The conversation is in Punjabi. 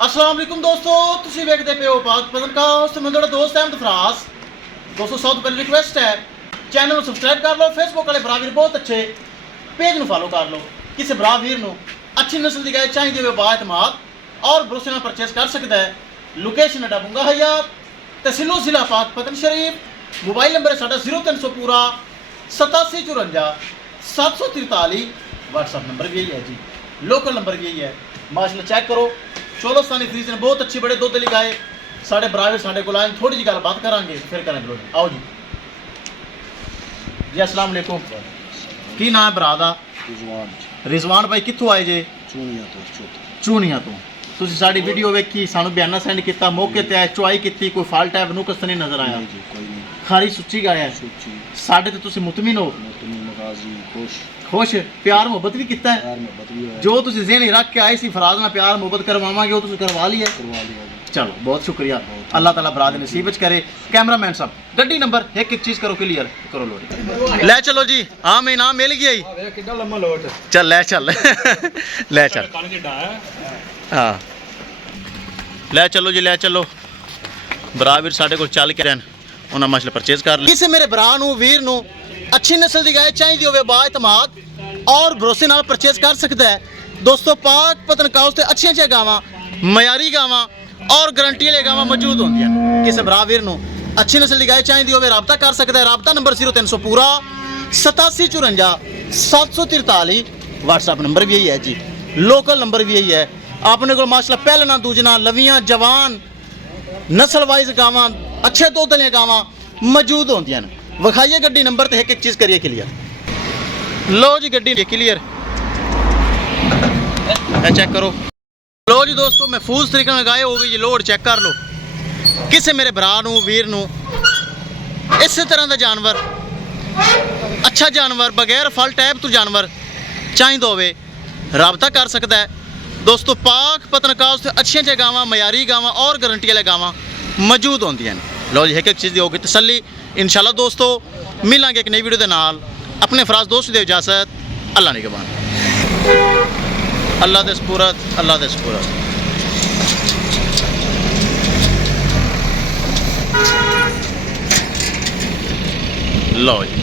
अस्सलाम वालेकुम दोस्तों, ਤੁਸੀਂ ਵੇਖਦੇ ਪਿਓ ਪਾਕ ਪੋਡਕਾਸਟ। ਮੈਂ ਤੁਹਾਡਾ ਦੋਸਤ ਅਹਿਮਦ ਫਰਾਸ। ਦੋਸਤੋ ਸਭ ਤੋਂ ਪਹਿਲੀ ਰਿਕੁਐਸਟ ਹੈ, ਚੈਨਲ ਨੂੰ ਸਬਸਕ੍ਰਾਈਬ ਕਰ ਲਓ। ਫੇਸਬੁੱਕ ਵਾਲੇ ਭਰਾ ਵੀਰ ਬਹੁਤ ਅੱਛੇ ਪੇਜ ਨੂੰ ਫਾਲੋ ਕਰ ਲਓ। ਕਿਸੇ ਭਰਾ ਵੀਰ ਨੂੰ ਅੱਛੀ ਨਸਲ ਦੀ ਗਾय ਚਾਹੀਦੀ ਹੋਵੇ ਬਾਇਤਮਾਦ और भरोसे ਨਾਲ परचेस कर सकता है। लोकेशन है बुंगा हयात, तहसीलो जिला पाक पतन शरीफ। मोबाइल नंबर है साढ़ा 0300 पूरा 8754 743। व्हाट्सअप नंबर भी यही है जी, लोकल नंबर भी यही है। माशाल्लाह चेक करो, 16 फ्रीज ने बहुत अच्छी बड़े दुध वाली गाय साढ़े बराबर साढ़े को आए। थोड़ी जी गल बात करांगे फिर करेंगे। आओ जी जी। अस्सलाम वालेकुम, की नाम है भरा दा? रिजवान भाई कित्थों आए जे? चूनिया तो। ਤੁਸੀਂ ਸਾਡੀ ਵੀਡੀਓ ਵੇਖੀ, ਸਾਨੂੰ ਬਿਆਨਾ ਸੈਂਡ ਕੀਤਾ, ਮੌਕੇ ਤੇ ਆਏ, ਚੁਆਈ ਕੀਤੀ, ਕੋਈ ਫਾਲਟ ਹੈ ਨੂੰ ਕਸ ਨਹੀਂ ਨਜ਼ਰ ਆਇਆ? ਕੋਈ ਨਹੀਂ, ਖਾਰੀ ਸੁੱਚੀ ਗਾਇਆ ਸੁੱਚੀ। ਸਾਡੇ ਤੇ ਤੁਸੀਂ ਮੁਤਮਿਨ ਹੋ? ਮੁਤਮਿਨ, ਮਗਾਜ਼ੀ, ਖੁਸ਼ ਪਿਆਰ ਮੁਹੱਬਤ ਵੀ ਕੀਤਾ ਹੈ? ਪਿਆਰ ਮੁਹੱਬਤ ਵੀ ਹੋਇਆ। ਜੋ ਤੁਸੀਂ ਜ਼ਿਹਨ ਰੱਖ ਕੇ ਆਏ ਸੀ ਫਰਾਜ਼ ਨਾਲ ਪਿਆਰ ਮੁਹੱਬਤ ਕਰਵਾਵਾਂਗੇ, ਉਹ ਤੁਸੀਂ ਕਰਵਾ ਲਿਆ? ਕਰਵਾ ਲਿਆ ਜੀ। ਚਲੋ ਬਹੁਤ ਸ਼ੁਕਰੀਆ, ਅੱਲਾਹ ਤਾਲਾ ਬਰਾਦ ਨਸੀਬ ਵਿੱਚ करे। कैमरामैन साहब ਗੱਡੀ ਨੰਬਰ ਇੱਕ ਚੀਜ਼ ਕਰੋ ਕਲੀਅਰ ਕਰੋ, ਲੋਡ ਲੈ ਚਲੋ ਜੀ। ਹਾਂ ਮੈਂ ਇਨਾਮ ਮਿਲ ਗਿਆ ਜੀ। ਆ ਵੇਖ ਕਿੰਨਾ ਲੰਮਾ ਲੋਟ। ਚੱਲ ਲੈ ਚੱਲ ਲੈ ਚੱਲ ਹਾਂ ਲੈ ਚਲੋ ਜੀ, ਲੈ ਚਲੋ। ਭਰਾ ਵੀਰ ਸਾਡੇ ਕੋਲ ਚੱਲ ਕੇ ਰਹਿਣ, ਉਹਨਾਂ ਮਾਸ਼ਾਅੱਲਾ ਪਰਚੇਜ਼ ਕਰ ਲਈ। ਕਿਸੇ ਮੇਰੇ ਭਰਾ ਨੂੰ ਵੀਰ ਨੂੰ ਅੱਛੀ ਨਸਲ ਦੀ ਗਾय ਚਾਹੀਦੀ ਹੋਵੇ ਬਾਇਤਮਾਦ ਔਰ ਭਰੋਸੇ ਨਾਲ ਪਰਚੇਜ਼ ਕਰ ਸਕਦਾ ਹੈ। ਦੋਸਤੋ ਪਾਕ ਪਤਨਕਾਉਸ ਤੇ ਅੱਛੀਆਂ ਅੱਛੀਆਂ ਗਾਵਾਂ, ਮਿਆਰੀ ਗਾਵਾਂ ਔਰ ਗਰੰਟੀ ਵਾਲੀਆਂ ਗਾਵਾਂ ਮੌਜੂਦ ਹੁੰਦੀਆਂ ਨੇ। ਕਿਸੇ ਭਰਾ ਵੀਰ ਨੂੰ ਅੱਛੀ ਨਸਲ ਦੀ ਗਾय ਚਾਹੀਦੀ ਹੋਵੇ ਰਾਬਤਾ ਕਰ ਸਕਦਾ ਹੈ। ਰਾਬਤਾ ਨੰਬਰ 0300 पूरा 8754 743। व्हाट्सअप नंबर भी यही है जी, लोकल नंबर भी यही है। अपने को माशाल्लाह पहलना दूजना लवियां जवान नस्ल वाइज गावां अच्छे दुध वाली गावां मौजूद होंदियां ने। विखाइए गड्डी नंबर ते एक चीज़ करिए क्लियर। लो जी गड्डी क्लियर चेक करो। लो जी दोस्तों, महफूज तरीके ਨਾਲ गाय हो गई जी। लोड चेक कर लो। ਕਿਸੇ ਮੇਰੇ ਭਰਾ ਨੂੰ ਵੀਰ ਨੂੰ ਇਸੇ ਤਰ੍ਹਾਂ ਦਾ ਜਾਨਵਰ, ਅੱਛਾ ਜਾਨਵਰ, ਬਗੈਰ ਫਲ ਟੈਬ ਤੋਂ ਜਾਨਵਰ ਚਾਹੀਦਾ ਹੋਵੇ, ਰਾਬਤਾ ਕਰ ਸਕਦਾ ਹੈ। ਦੋਸਤੋ ਪਾਕ ਪਤਨਕਾਉਸ ਤੇ ਅੱਛੀਆਂ ਅੱਛੀਆਂ ਗਾਵਾਂ, ਮਿਆਰੀ ਗਾਵਾਂ ਔਰ ਗਰੰਟੀ ਵਾਲੇ ਗਾਵਾਂ ਮੌਜੂਦ ਹੁੰਦੀਆਂ ਨੇ। ਲਓ ਜੀ, ਇੱਕ ਇੱਕ ਚੀਜ਼ ਦੀ ਹੋਗੀ ਤਸੱਲੀ। ਇਨਸ਼ਾਅੱਲਾ ਦੋਸਤੋ ਮਿਲਾਂਗੇ ਇੱਕ ਨਈ ਵੀਡੀਓ ਦੇ ਨਾਲ। ਆਪਣੇ ਫਰਾਜ਼ ਦੋਸਤ ਦੀ ਇਜਾਜ਼ਤ, ਅੱਲਾ ਨਿਗਹਬਾਨ। ਅੱਲਾ ਦੇ ਸਪੁਰਦ, ਅੱਲਾ ਦੇ ਸਪੁਰਦ। ਲਓ ਜੀ।